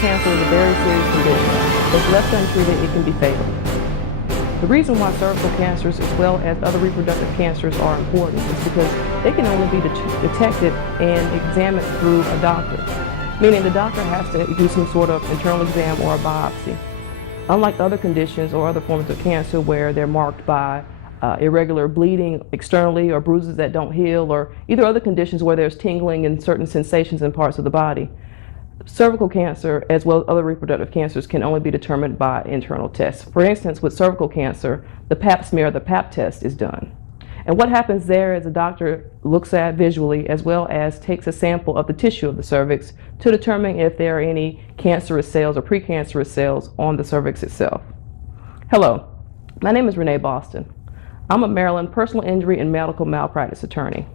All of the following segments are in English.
cancer is a very serious condition. If left untreated, it can be fatal. The reason why cervical cancers as well as other reproductive cancers are important is because they can only be detected and examined through a doctor, meaning the doctor has to do some sort of internal exam or a biopsy. Unlike other conditions or other forms of cancer where they're marked by irregular bleeding externally or bruises that don't heal, or either other conditions where there's tingling and certain sensations in parts of the body, cervical cancer, as well as other reproductive cancers, can only be determined by internal tests. For instance, with cervical cancer, the pap smear, the pap test, is done. And what happens there is a doctor looks at visually as well as takes a sample of the tissue of the cervix to determine if there are any cancerous cells or precancerous cells on the cervix itself. Hello, my name is Renee Boston. I'm a Maryland personal injury and medical malpractice attorney.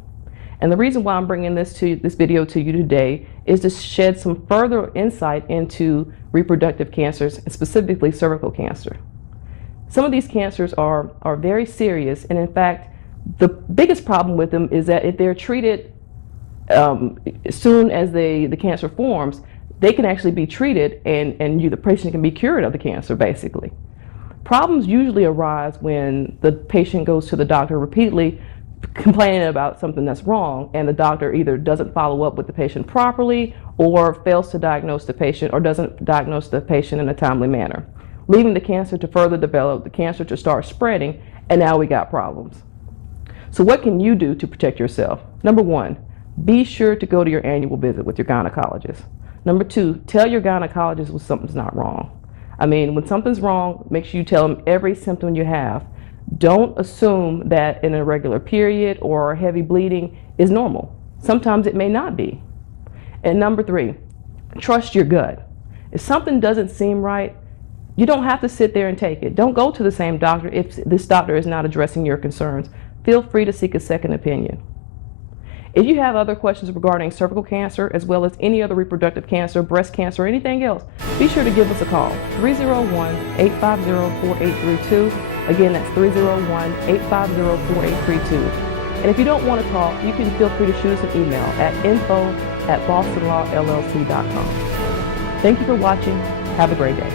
And the reason why I'm bringing this video to you today is to shed some further insight into reproductive cancers, and specifically cervical cancer. Some of these cancers are very serious, and in fact, the biggest problem with them is that if they're treated as soon as the cancer forms, they can actually be treated and the patient can be cured of the cancer, basically. Problems usually arise when the patient goes to the doctor repeatedly complaining about something that's wrong, and the doctor either doesn't follow up with the patient properly or fails to diagnose the patient or doesn't diagnose the patient in a timely manner, leaving the cancer to further develop, the cancer to start spreading, and now we got problems. So what can you do to protect yourself? Number one, be sure to go to your annual visit with your gynecologist. Number two, tell your gynecologist when something's not wrong. I mean, when something's wrong, make sure you tell them every symptom you have. Don't assume that an irregular period or heavy bleeding is normal. Sometimes it may not be. And number three, trust your gut. If something doesn't seem right, you don't have to sit there and take it. Don't go to the same doctor if this doctor is not addressing your concerns. Feel free to seek a second opinion. If you have other questions regarding cervical cancer, as well as any other reproductive cancer, breast cancer, or anything else, be sure to give us a call, 301-850-4832. Again, that's 301-850-4832. And if you don't want to talk, you can feel free to shoot us an email at info@bostonlawllc.com. Thank you for watching. Have a great day.